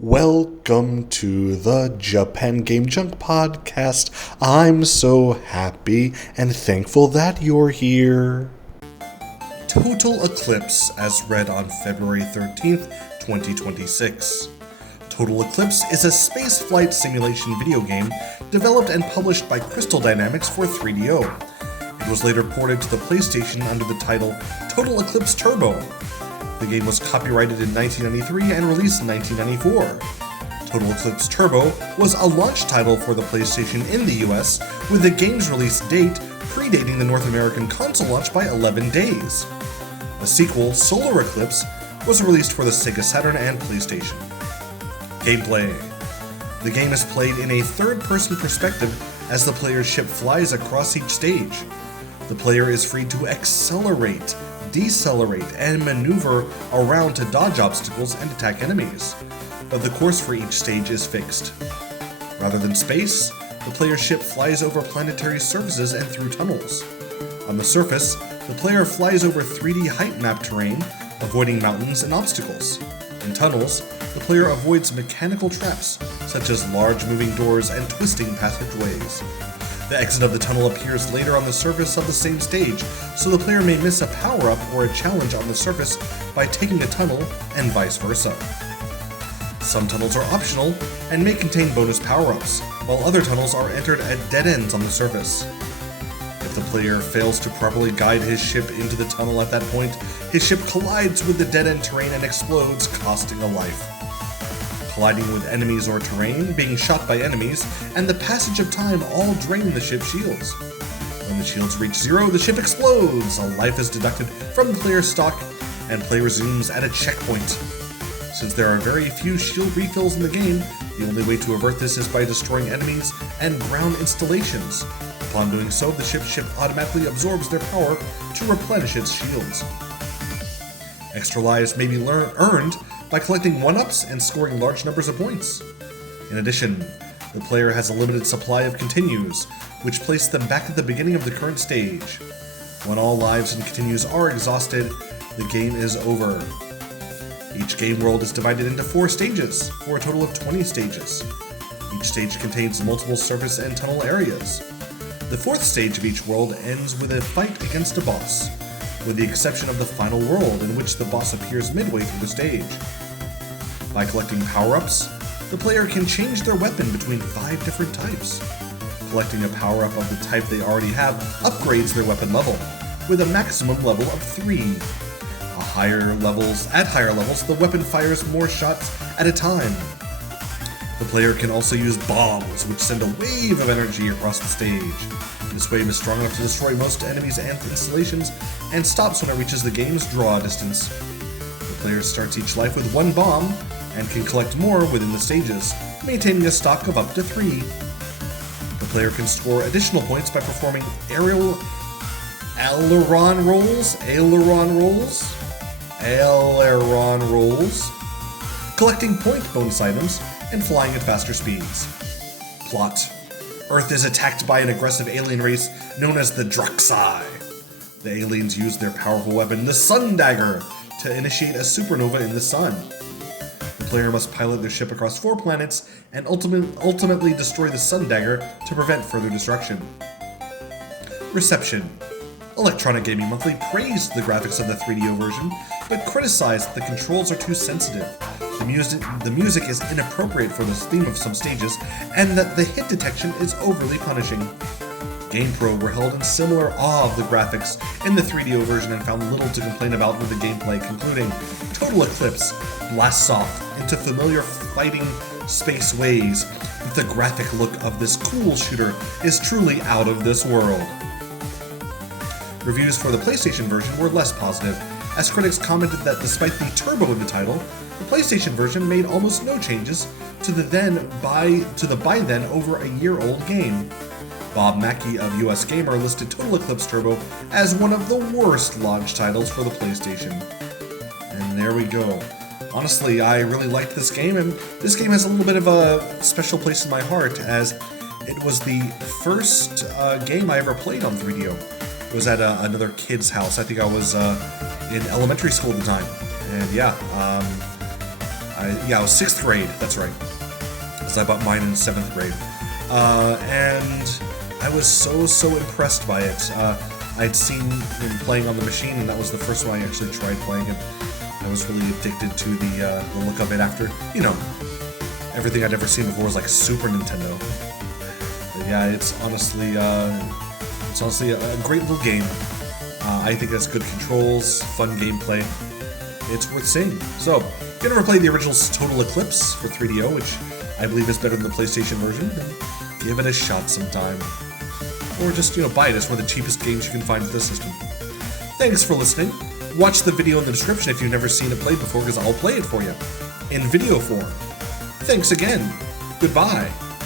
Welcome to the Japan Game Junk podcast. I'm so happy and thankful that you're here. Total Eclipse, as read on February 13th, 2026. Total Eclipse is a spaceflight simulation video game developed and published by Crystal Dynamics for 3DO. It was later ported to the PlayStation under the title Total Eclipse Turbo. The game was copyrighted in 1993 and released in 1994. Total Eclipse Turbo was a launch title for the PlayStation in the US, with the game's release date predating the North American console launch by 11 days. A sequel, Solar Eclipse, was released for the Sega Saturn and PlayStation. Gameplay. The game is played in a third-person perspective as the player's ship flies across each stage. The player is free to accelerate, decelerate, and maneuver around to dodge obstacles and attack enemies, but the course for each stage is fixed. Rather than space, the player's ship flies over planetary surfaces and through tunnels. On the surface, the player flies over 3D height map terrain, avoiding mountains and obstacles. In tunnels, the player avoids mechanical traps, such as large moving doors and twisting passageways. The exit of the tunnel appears later on the surface of the same stage, so the player may miss a power-up or a challenge on the surface by taking a tunnel, and vice versa. Some tunnels are optional and may contain bonus power-ups, while other tunnels are entered at dead ends on the surface. If the player fails to properly guide his ship into the tunnel at that point, his ship collides with the dead-end terrain and explodes, costing a life. Colliding with enemies or terrain, being shot by enemies, and the passage of time all drain the ship's shields. When the shields reach zero, the ship explodes, a life is deducted from the player's stock, and play resumes at a checkpoint. Since there are very few shield refills in the game, the only way to avert this is by destroying enemies and ground installations. Upon doing so, the ship automatically absorbs their power to replenish its shields. Extra lives may be earned by collecting 1-ups and scoring large numbers of points. In addition, the player has a limited supply of continues, which place them back at the beginning of the current stage. When all lives and continues are exhausted, the game is over. Each game world is divided into 4 stages, for a total of 20 stages. Each stage contains multiple surface and tunnel areas. The 4th stage of each world ends with a fight against a boss, with the exception of the final world, in which the boss appears midway through the stage. By collecting power-ups, the player can change their weapon between 5 different types. Collecting a power-up of the type they already have upgrades their weapon level, with a maximum level of 3. At higher levels, the weapon fires more shots at a time. The player can also use bombs, which send a wave of energy across the stage. This wave is strong enough to destroy most enemies and installations, and stops when it reaches the game's draw distance. The player starts each life with 1 bomb, and can collect more within the stages, maintaining a stock of up to 3. The player can score additional points by performing aileron rolls, collecting point bonus items, and flying at faster speeds. Plot: Earth is attacked by an aggressive alien race known as the Druxai. The aliens use their powerful weapon, the Sun Dagger, to initiate a supernova in the sun. The player must pilot their ship across 4 planets and ultimately destroy the Sun Dagger to prevent further destruction. Reception. Electronic Gaming Monthly praised the graphics of the 3DO version, but criticized that the controls are too sensitive. The music is inappropriate for the theme of some stages, and that the hit detection is overly punishing. GamePro were held in similar awe of the graphics in the 3DO version and found little to complain about with the gameplay, concluding, Total Eclipse blasts off into familiar fighting space ways, but the graphic look of this cool shooter is truly out of this world. Reviews for the PlayStation version were less positive, as critics commented that despite the turbo in the title, the PlayStation version made almost no changes to the by then over a year-old game. Bob Mackey of US Gamer listed Total Eclipse Turbo as one of the worst launch titles for the PlayStation. And there we go. Honestly, I really liked this game, and this game has a little bit of a special place in my heart, as it was the first game I ever played on 3DO. It was at another kid's house. I think I was in elementary school at the time. And yeah, I was 6th grade, that's right. Because I bought mine in 7th grade. And I was so impressed by it. I'd seen him playing on the machine, and that was the first one I actually tried playing it. I was really addicted to the look of it after, you know, everything I'd ever seen before was like Super Nintendo. But yeah, it's honestly a great little game. I think it has good controls, fun gameplay. It's worth seeing. So, if you ever played the original Total Eclipse for 3DO, which I believe is better than the PlayStation version, then give it a shot sometime. Or just, you know, buy it. It's one of the cheapest games you can find for the system. Thanks for listening. Watch the video in the description if you've never seen it played before, because I'll play it for you in video form. Thanks again. Goodbye.